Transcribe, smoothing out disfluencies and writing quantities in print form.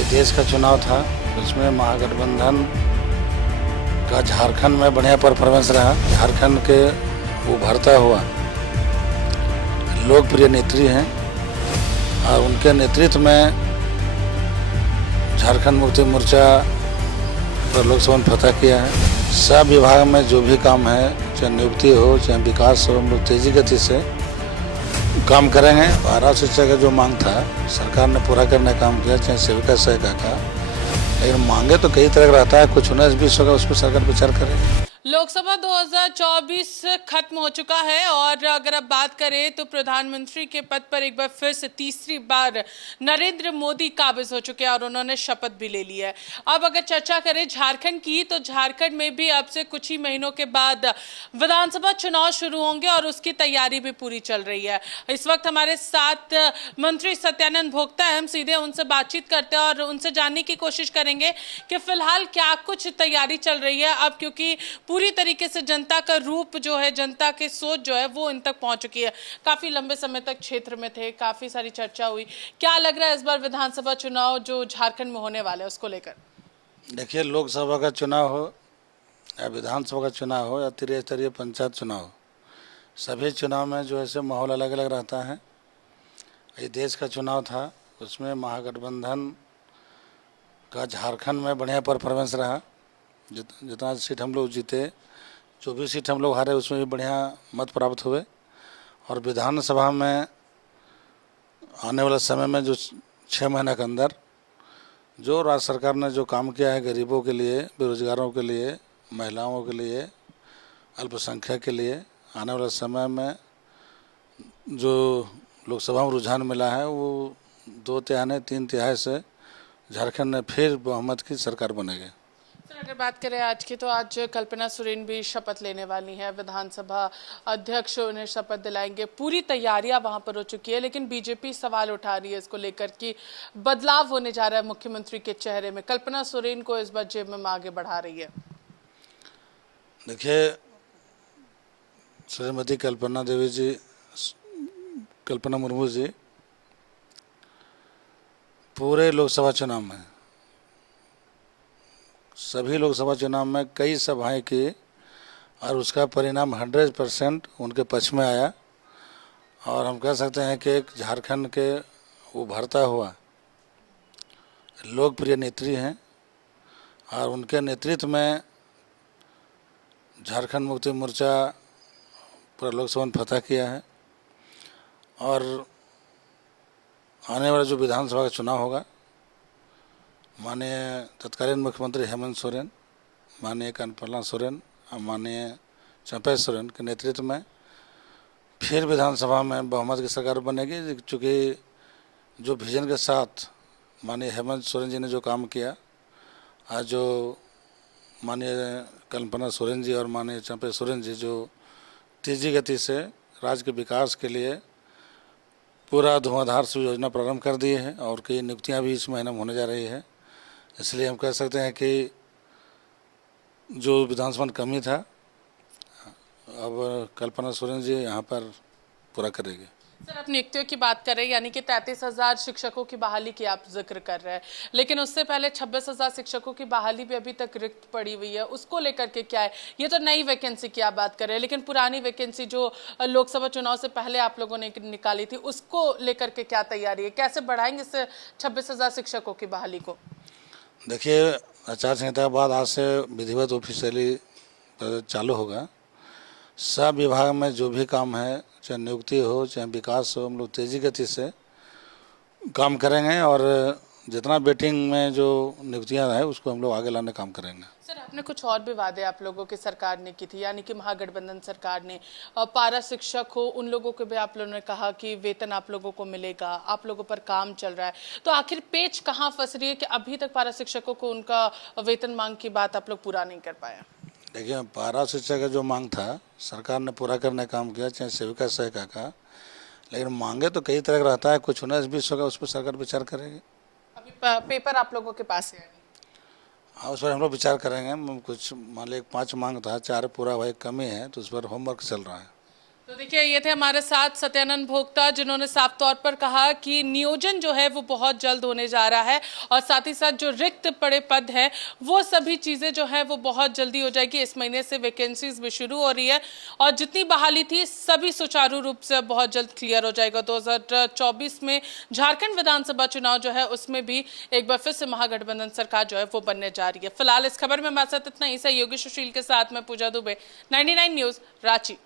ये देश का चुनाव था, उसमें महागठबंधन का झारखंड में बढ़िया परफॉर्मेंस रहा। झारखंड के उभरता हुआ लोकप्रिय नेत्री हैं और उनके नेतृत्व में झारखंड मुक्ति मोर्चा पर लोकसभा में फतह किया है। सब विभाग में जो भी काम है, चाहे नियुक्ति हो चाहे विकास हो, हम लोग तेजी गति से काम करेंगे। पारा शिक्षा का जो मांग था सरकार ने पूरा करने का काम किया, चाहे सेविका सहायिका का। लेकिन मांगे तो कई तरह का रहता है, कुछ 19-20 होगा, उस पर सरकार विचार करेगी। लोकसभा 2024 खत्म हो चुका है और अगर अब बात करें तो प्रधानमंत्री के पद पर एक बार फिर से तीसरी बार नरेंद्र मोदी काबिज हो चुके हैं और उन्होंने शपथ भी ले ली है। अब अगर चर्चा करें झारखंड की, तो झारखंड में भी अब से कुछ ही महीनों के बाद विधानसभा चुनाव शुरू होंगे और उसकी तैयारी भी पूरी चल रही है। इस वक्त हमारे साथ मंत्री सत्यानंद भोक्ता है, हम सीधे उनसे बातचीत करते हैं और उनसे जानने की कोशिश करेंगे कि फिलहाल क्या कुछ तैयारी चल रही है अब, क्योंकि पूरी तरीके से जनता का रूप जो है, जनता की सोच जो है वो इन तक पहुंच चुकी है। काफी लंबे समय तक क्षेत्र में थे, काफी सारी चर्चा हुई। क्या लग रहा है इस बार विधानसभा चुनाव जो झारखंड में होने वाले हैं उसको लेकर? देखिए, लोकसभा का चुनाव हो या विधानसभा का चुनाव हो या त्रिस्तरीय पंचायत चुनाव हो, सभी चुनाव में जो है माहौल अलग अलग रहता है। ये देश का चुनाव था, उसमें महागठबंधन का झारखंड में बढ़िया परफॉर्मेंस रहा। जितना सीट हम लोग जीते, जो भी सीट हम लोग हारे, उसमें भी बढ़िया मत प्राप्त हुए। और विधानसभा में आने वाले समय में जो 6 महीने के अंदर जो राज्य सरकार ने जो काम किया है गरीबों के लिए, बेरोजगारों के लिए, महिलाओं के लिए, अल्पसंख्यक के लिए, आने वाले समय में जो लोकसभा में रुझान मिला है वो 2 तिहाई 3 तिहाई से झारखंड में फिर बहुमत की सरकार बनेगी। अगर बात करें आज की, तो आज कल्पना सोरेन भी शपथ लेने वाली हैं, विधानसभा अध्यक्ष उन्हें शपथ दिलाएंगे। पूरी तैयारियां वहां पर हो चुकी है, लेकिन बीजेपी सवाल उठा रही है इसको लेकर कि बदलाव होने जा रहा है मुख्यमंत्री के चेहरे में। कल्पना सोरेन को इस बार जेब में आगे बढ़ा रही है। देखिए, श्रीमती कल्पना मुर्मू जी पूरे लोकसभा चुनाव में, सभी लोकसभा चुनाव में कई सभाएं की और उसका परिणाम 100% उनके पक्ष में आया। और हम कह सकते हैं कि एक झारखंड के उभरता हुआ लोकप्रिय नेत्री हैं और उनके नेतृत्व में झारखंड मुक्ति मोर्चा पर लोकसभा में फतह किया है। और आने वाला जो विधानसभा का चुनाव होगा, माननीय तत्कालीन मुख्यमंत्री हेमंत सोरेन, माननीय कनपला सोरेन और माननीय चंपा सोरेन के नेतृत्व में फिर विधानसभा में बहुमत की सरकार बनेगी। चूँकि जो विजन के साथ माननीय हेमंत सोरेन जी ने जो काम किया, आज जो माननीय कल्पना सोरेन जी और माननीय चंपा सोरेन जी जो तेजी गति से राज्य के विकास के लिए पूरा धुआंधार से योजना प्रारंभ कर दी है और कई नियुक्तियाँ भी इस महीने में होने जा रही है। इसलिए हम कह सकते हैं कि जो विधानसभा में कमी था, अब कल्पना सोरेन जी यहाँ पर पूरा करेगी। सर, आप नियुक्तियों की बात कर रहे हैं, यानी कि 33,000 शिक्षकों की बहाली की आप जिक्र कर रहे हैं, लेकिन उससे पहले 26,000 शिक्षकों की बहाली भी अभी तक रिक्त पड़ी हुई है। उसको लेकर के क्या है? ये तो नई वैकेंसी की आप बात कर रहे हैं, लेकिन पुरानी वैकेंसी जो लोकसभा चुनाव से पहले आप लोगों ने निकाली थी, उसको लेकर के क्या तैयारी है? कैसे बढ़ाएंगे इस 26,000 शिक्षकों की बहाली को? देखिए, आचार संहिता के बाद आज से विधिवत ऑफिशियली चालू होगा। सब विभाग में जो भी काम है, चाहे नियुक्ति हो चाहे विकास हो, हम लोग तेजी गति से काम करेंगे और जितना वेटिंग में जो नियुक्तियां हैं उसको हम लोग आगे लाने काम करेंगे। सर, आपने कुछ और भी वादे आप लोगों की सरकार ने की थी, यानी कि महागठबंधन सरकार ने पारा शिक्षक हो उन लोगों को भी आप लोगों ने कहा कि वेतन आप लोगों को मिलेगा, आप लोगों पर काम चल रहा है। तो आखिर पेच कहाँ फंस रही है कि अभी तक पारा शिक्षकों को उनका वेतन मांग की बात आप लोग पूरा नहीं कर पाए? देखिए, पारा शिक्षा का जो मांग था सरकार ने पूरा करने का काम किया, चाहे सेविका सहायिका का। लेकिन मांगे तो कई तरह का रहता है, कुछ 19-20 होगा, उस पर सरकार विचार करेगी। अभी पेपर आप लोगों के पास है? हाँ, उस पर हम लोग विचार करेंगे। कुछ मान लीजिए 5 मांग था, 4 पूरा हुआ, एक कमी है, तो उस पर होमवर्क चल रहा है। तो देखिए, ये थे हमारे साथ सत्यानंद भोक्ता, जिन्होंने साफ तौर पर कहा कि नियोजन जो है वो बहुत जल्द होने जा रहा है और साथ ही साथ जो रिक्त पड़े पद है वो सभी चीजें जो है वो बहुत जल्दी हो जाएगी। इस महीने से वैकेंसीज भी शुरू हो रही है और जितनी बहाली थी सभी सुचारू रूप से बहुत जल्द क्लियर हो जाएगा। 2024 में झारखंड विधानसभा चुनाव जो है उसमें भी एक बार फिर से महागठबंधन सरकार जो है वो बनने जा रही है। फिलहाल इस खबर में हमारे साथ इतना ही। सहयोगी सुशील के साथ में पूजा दुबे, 99 न्यूज, रांची।